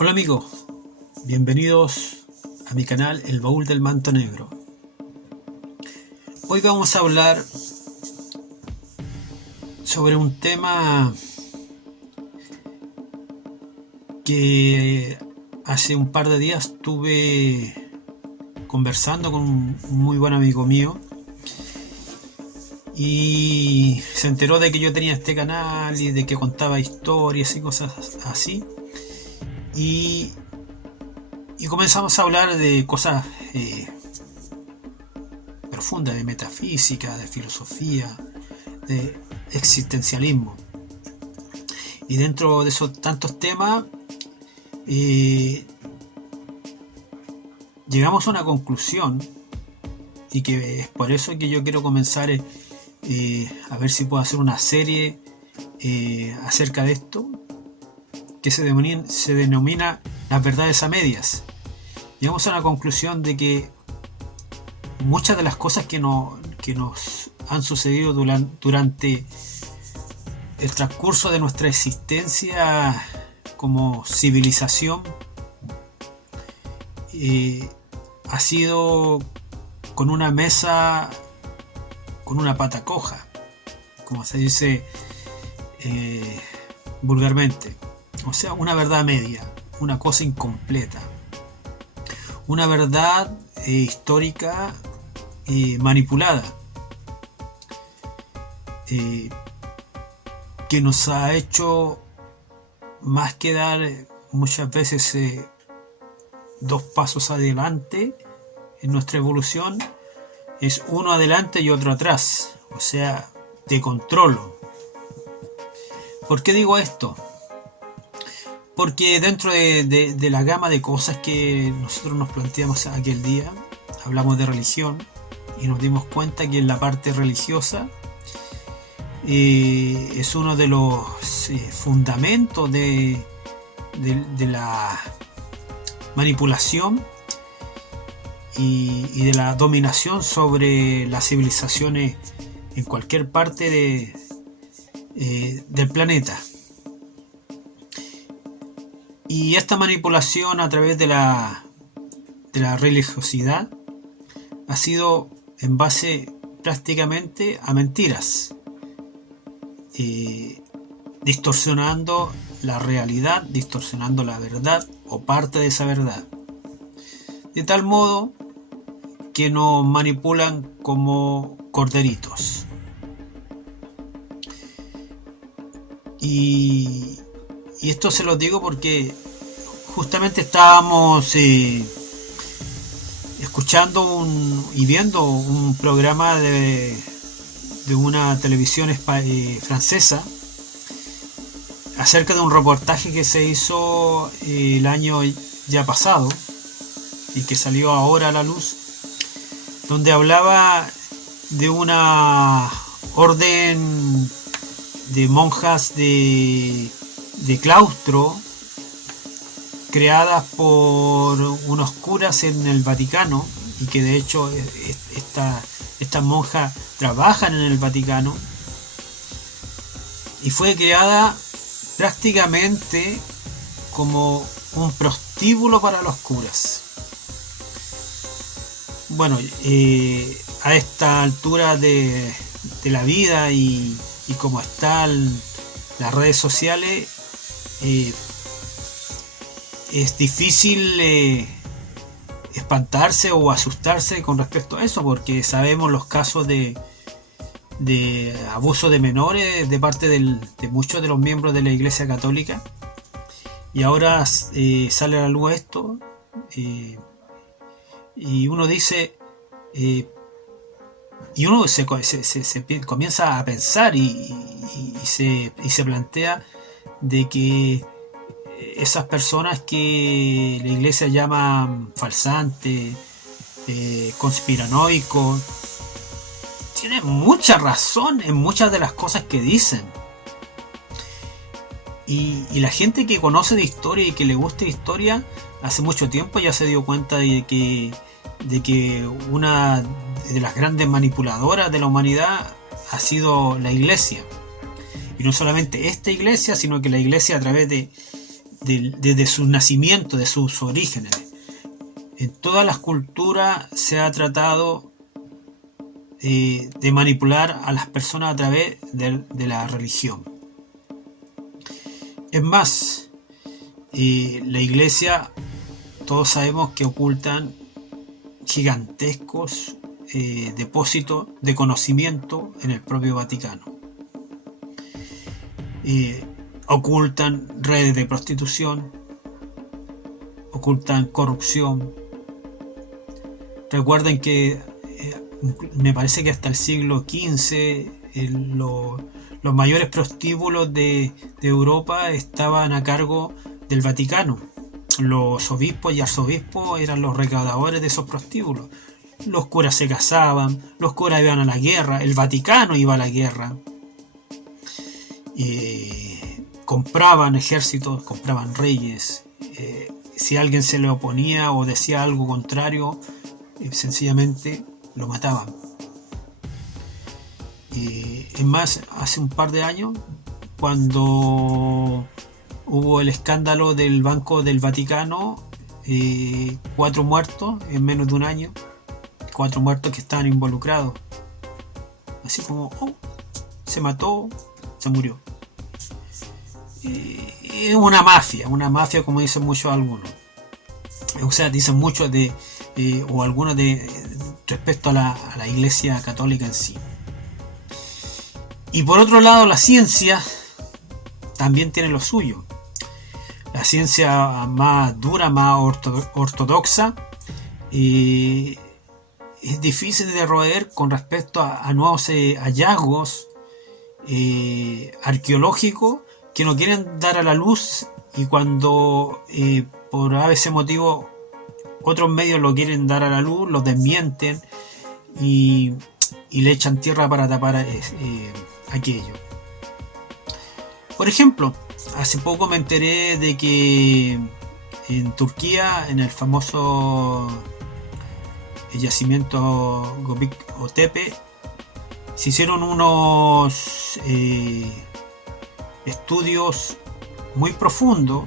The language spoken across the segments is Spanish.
Hola amigos, bienvenidos a mi canal El Baúl del Manto Negro. Hoy vamos a hablar sobre un tema que hace un par de días estuve conversando con un muy buen amigo mío y se enteró de que yo tenía este canal y de que contaba historias y cosas así. Y comenzamos a hablar de cosas profundas, de metafísica, de filosofía, de existencialismo. Y dentro de esos tantos temas llegamos a una conclusión, y que es por eso que yo quiero comenzar a ver si puedo hacer una serie acerca de esto, que se denomina las verdades a medias. Llegamos a la conclusión de que muchas de las cosas que nos han sucedido durante el transcurso de nuestra existencia como civilización ha sido con una mesa con una pata coja, como se dice vulgarmente. O sea, una verdad media, una cosa incompleta, una verdad histórica manipulada, que nos ha hecho más que dar muchas veces dos pasos adelante en nuestra evolución, es uno adelante y otro atrás. O sea, te controlo. ¿Por qué digo esto? Porque dentro de la gama de cosas que nosotros nos planteamos aquel día, hablamos de religión y nos dimos cuenta que en la parte religiosa es uno de los fundamentos de la manipulación y de la dominación sobre las civilizaciones en cualquier parte del planeta. Y esta manipulación a través de la religiosidad ha sido en base prácticamente a mentiras, distorsionando la realidad, distorsionando la verdad o parte de esa verdad, de tal modo que nos manipulan como corderitos. Y esto se lo digo porque justamente estábamos escuchando y viendo un programa de una televisión francesa acerca de un reportaje que se hizo el año ya pasado y que salió ahora a la luz, donde hablaba de una orden de monjas de claustro creadas por unos curas en el Vaticano, y que de hecho estas monjas trabajan en el Vaticano, y fue creada prácticamente como un prostíbulo para los curas. Bueno, a esta altura de la vida y como están las redes sociales, es difícil espantarse o asustarse con respecto a eso, porque sabemos los casos de abuso de menores de parte de muchos de los miembros de la Iglesia Católica, y ahora sale a la luz esto, y uno dice, y uno se comienza a pensar y se plantea de que esas personas que la iglesia llama falsantes, conspiranoicos, tienen mucha razón en muchas de las cosas que dicen. Y la gente que conoce de historia y que le gusta historia, hace mucho tiempo ya se dio cuenta de que una de las grandes manipuladoras de la humanidad ha sido la iglesia. Y no solamente esta iglesia, sino que la iglesia a través de desde su nacimiento, de sus orígenes. En todas las culturas se ha tratado de manipular a las personas a través de la religión. Es más, la iglesia, todos sabemos que ocultan gigantescos depósitos de conocimiento en el propio Vaticano. Ocultan redes de prostitución, ocultan corrupción. Recuerden que me parece que hasta el siglo XV los mayores prostíbulos de Europa estaban a cargo del Vaticano. Los obispos y arzobispos eran los recaudadores de esos prostíbulos. Los curas se casaban, los curas iban a la guerra, el Vaticano iba a la guerra. Compraban ejércitos, compraban reyes. Si alguien se le oponía o decía algo contrario, sencillamente lo mataban. Es más, hace un par de años, cuando hubo el escándalo del Banco del Vaticano, 4 muertos en menos de un año, 4 muertos que estaban involucrados. Así como, se mató, se murió. Es una mafia como dicen muchos algunos. O sea, dicen muchos o algunos respecto a la Iglesia Católica en sí. Y por otro lado, la ciencia también tiene lo suyo. La ciencia más dura, más ortodoxa, es difícil de roer con respecto a nuevos hallazgos arqueológicos que no quieren dar a la luz, y cuando por a veces motivo otros medios lo quieren dar a la luz, lo desmienten y le echan tierra para tapar aquello. Por ejemplo, hace poco me enteré de que en Turquía, en el famoso yacimiento Göbekli Tepe, se hicieron unos estudios muy profundos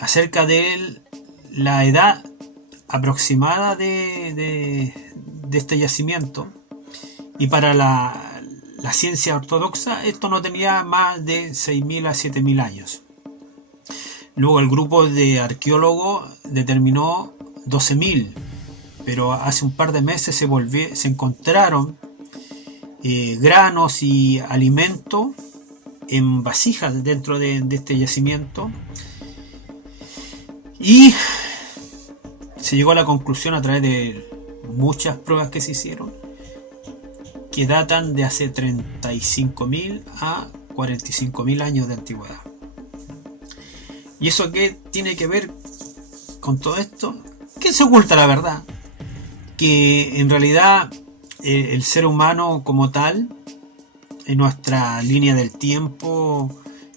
acerca de la edad aproximada de este yacimiento, y para la ciencia ortodoxa esto no tenía más de 6.000 a 7.000 años. Luego el grupo de arqueólogos determinó 12.000, pero hace un par de meses se encontraron granos y alimentos en vasijas dentro de este yacimiento, y se llegó a la conclusión, a través de muchas pruebas que se hicieron, que datan de hace 35.000 a 45.000 años de antigüedad. ¿Y eso qué tiene que ver con todo esto? Que se oculta la verdad, que en realidad el ser humano como tal, en nuestra línea del tiempo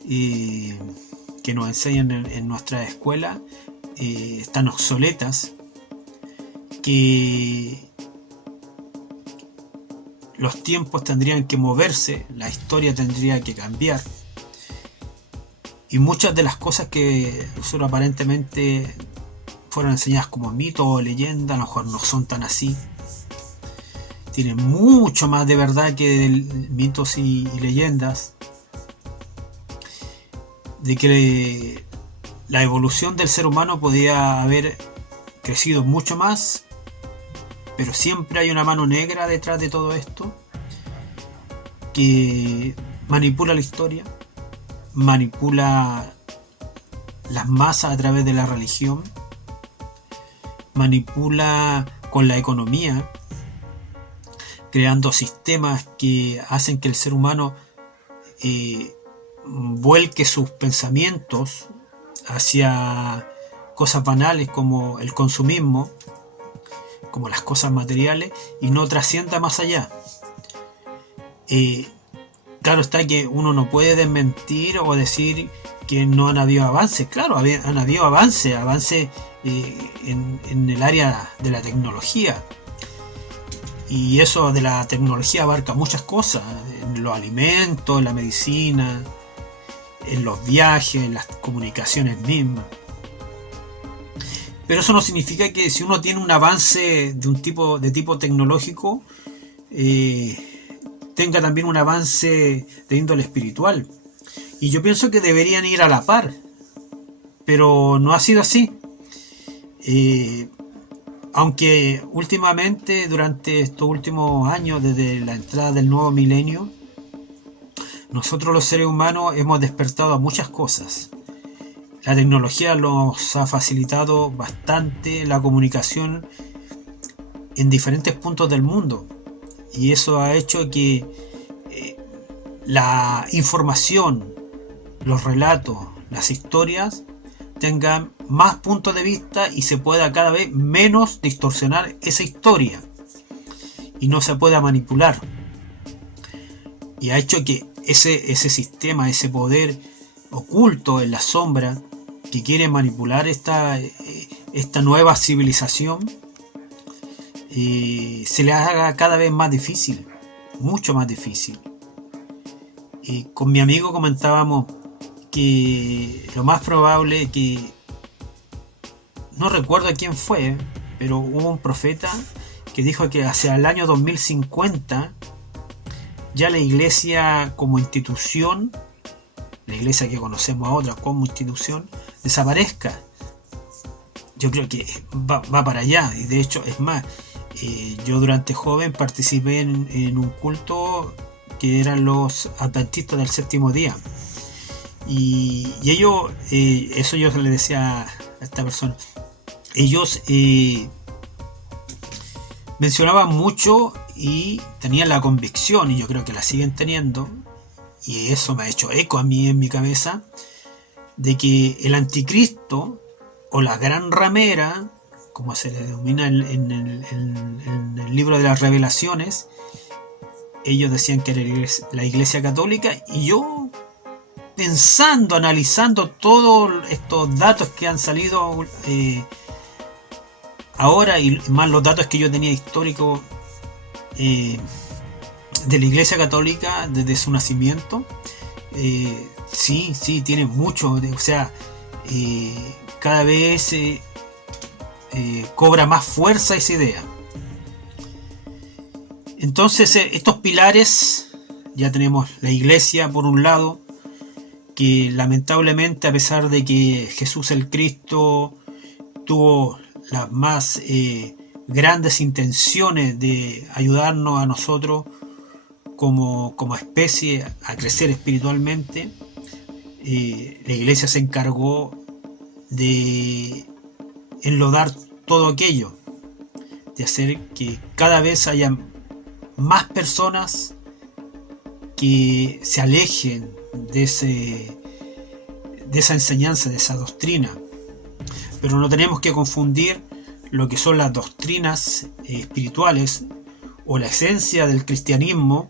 que nos enseñan en nuestra escuela, están obsoletas, que los tiempos tendrían que moverse, la historia tendría que cambiar, y muchas de las cosas que nosotros aparentemente fueron enseñadas como mito o leyenda, a lo mejor no son tan así. Tienen mucho más de verdad que mitos y leyendas. De que la evolución del ser humano podía haber crecido mucho más, pero siempre hay una mano negra detrás de todo esto que manipula la historia, manipula las masas a través de la religión, manipula con la economía, creando sistemas que hacen que el ser humano vuelque sus pensamientos hacia cosas banales como el consumismo, como las cosas materiales, y no trascienda más allá. Claro está que uno no puede desmentir o decir que no han habido avances. Claro, han habido avances en el área de la tecnología, y eso de la tecnología abarca muchas cosas, en los alimentos, en la medicina, en los viajes, en las comunicaciones mismas. Pero eso no significa que si uno tiene un avance de tipo tecnológico, tenga también un avance de índole espiritual. Y yo pienso que deberían ir a la par, pero no ha sido así. Aunque últimamente, durante estos últimos años, desde la entrada del nuevo milenio, nosotros los seres humanos hemos despertado a muchas cosas. La tecnología nos ha facilitado bastante la comunicación en diferentes puntos del mundo. Y eso ha hecho que la información, los relatos, las historias tengan más puntos de vista y se pueda cada vez menos distorsionar esa historia y no se pueda manipular. Y ha hecho que ese sistema, ese poder oculto en la sombra que quiere manipular esta nueva civilización, se le haga cada vez más difícil, mucho más difícil. Con mi amigo comentábamos que lo más probable que, no recuerdo quién fue, pero hubo un profeta que dijo que hacia el año 2050 ya la iglesia como institución, la iglesia que conocemos ahora como institución, desaparezca. Yo creo que va para allá, y de hecho es más, yo durante joven participé en un culto que eran los adventistas del séptimo día, y ellos, eso yo le decía a esta persona, ellos mencionaban mucho y tenían la convicción, y yo creo que la siguen teniendo, y eso me ha hecho eco a mí en mi cabeza, de que el anticristo o la gran ramera, como se le denomina en el libro de las revelaciones, ellos decían que era la iglesia católica, y yo pensando, analizando todos estos datos que han salido ahora, y más los datos que yo tenía históricos de la iglesia católica desde su nacimiento, sí, tiene mucho, o sea, cada vez cobra más fuerza esa idea. Entonces, estos pilares, ya tenemos la iglesia por un lado, que lamentablemente, a pesar de que Jesús el Cristo tuvo las más grandes intenciones de ayudarnos a nosotros como especie a crecer espiritualmente, la iglesia se encargó de enlodar todo aquello, de hacer que cada vez haya más personas que se alejen de esa enseñanza, de esa doctrina. Pero no tenemos que confundir lo que son las doctrinas espirituales o la esencia del cristianismo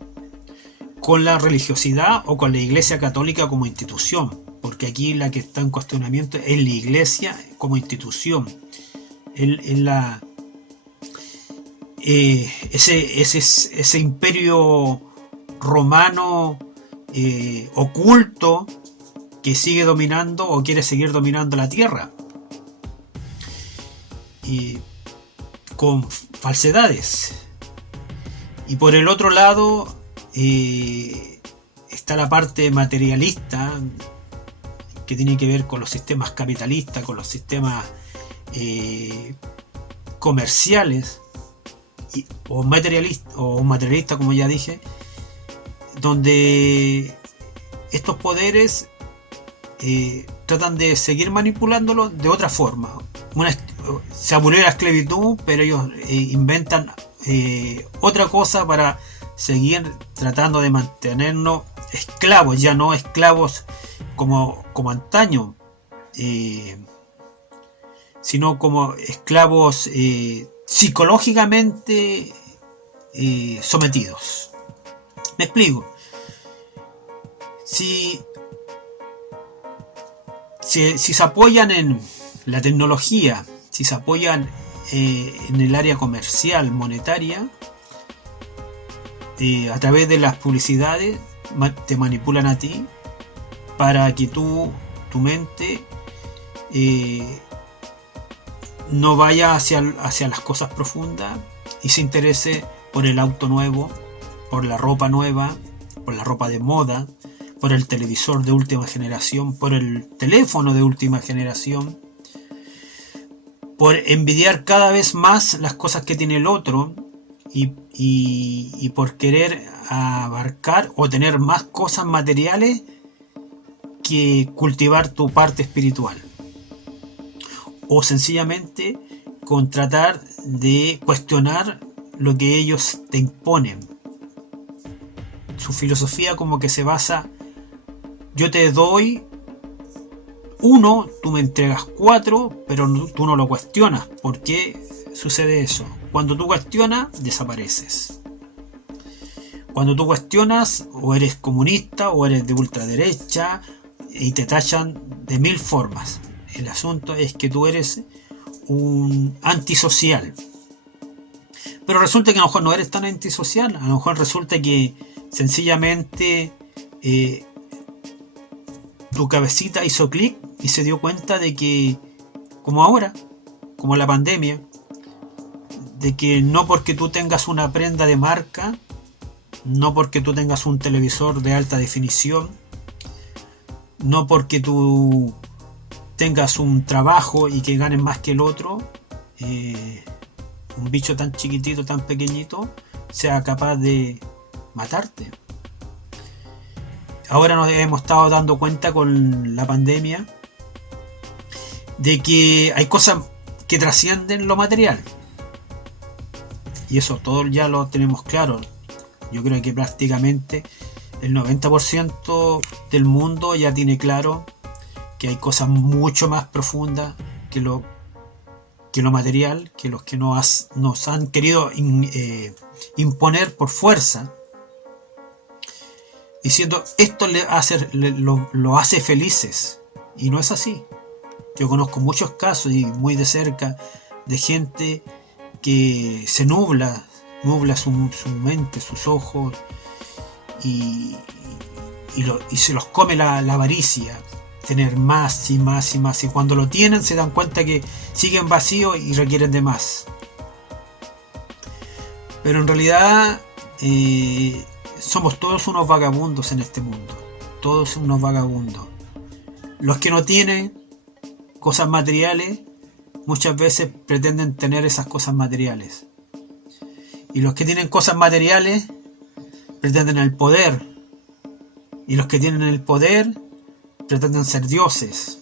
con la religiosidad o con la iglesia católica como institución, porque aquí la que está en cuestionamiento es la iglesia como institución, ese imperio romano oculto que sigue dominando o quiere seguir dominando la tierra, y con falsedades. Y por el otro lado está la parte materialista, que tiene que ver con los sistemas capitalistas, con los sistemas comerciales o materialista, como ya dije, donde estos poderes tratan de seguir manipulándolo de otra forma. Se abolió la esclavitud, pero ellos inventan otra cosa para seguir tratando de mantenernos esclavos, ya no esclavos como antaño, sino como esclavos psicológicamente sometidos. Me explico. Si se apoyan en la tecnología, si se apoyan en el área comercial, monetaria, a través de las publicidades te manipulan a ti para que tu mente no vaya hacia las cosas profundas y se interese por el auto nuevo, por la ropa nueva, por la ropa de moda, por el televisor de última generación, por el teléfono de última generación, por envidiar cada vez más las cosas que tiene el otro y por querer abarcar o tener más cosas materiales que cultivar tu parte espiritual. O sencillamente con tratar de cuestionar lo que ellos te imponen. Su filosofía como que se basa: yo te doy 1, tú me entregas 4, pero tú no lo cuestionas. ¿Por qué sucede eso? Cuando tú cuestionas, desapareces. Cuando tú cuestionas, o eres comunista o eres de ultraderecha y te tachan de 1000 formas. El asunto es que tú eres un antisocial. Pero resulta que a lo mejor no eres tan antisocial. A lo mejor resulta que sencillamente tu cabecita hizo clic y se dio cuenta de que, como ahora, como la pandemia, de que no porque tú tengas una prenda de marca, no porque tú tengas un televisor de alta definición, no porque tú tengas un trabajo y que ganes más que el otro, un bicho tan chiquitito, tan pequeñito, sea capaz de matarte. Ahora nos hemos estado dando cuenta con la pandemia de que hay cosas que trascienden lo material. Y eso todo ya lo tenemos claro. Yo creo que prácticamente el 90% del mundo ya tiene claro que hay cosas mucho más profundas que lo material, que los que nos han querido imponer por fuerza, diciendo esto lo hace felices, y no es así. Yo conozco muchos casos y muy de cerca de gente que se nubla su mente, sus ojos, y se los come la avaricia, tener más y más y más, y cuando lo tienen se dan cuenta que siguen vacíos y requieren de más. Pero en realidad somos todos unos vagabundos en este mundo, todos unos vagabundos. Los que no tienen cosas materiales muchas veces pretenden tener esas cosas materiales, y los que tienen cosas materiales pretenden el poder, y los que tienen el poder pretenden ser dioses.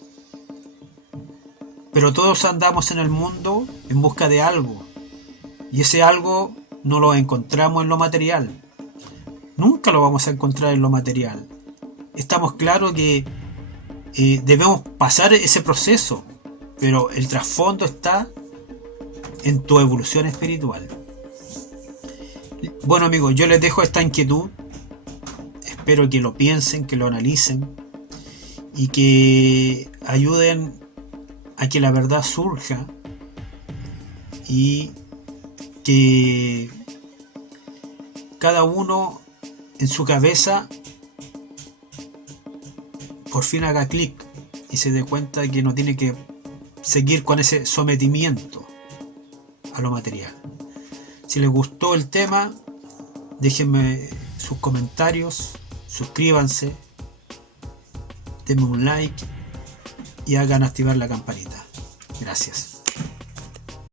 Pero todos andamos en el mundo en busca de algo, y ese algo no lo encontramos en lo material. Nunca lo vamos a encontrar en lo material. Estamos claros que debemos pasar ese proceso, pero el trasfondo está en tu evolución espiritual. Bueno, amigos, yo les dejo esta inquietud. Espero que lo piensen, que lo analicen y que ayuden a que la verdad surja, y que cada uno en su cabeza por fin haga clic y se dé cuenta de que no tiene que seguir con ese sometimiento a lo material. Si les gustó el tema, déjenme sus comentarios, suscríbanse, denme un like y hagan activar la campanita. Gracias.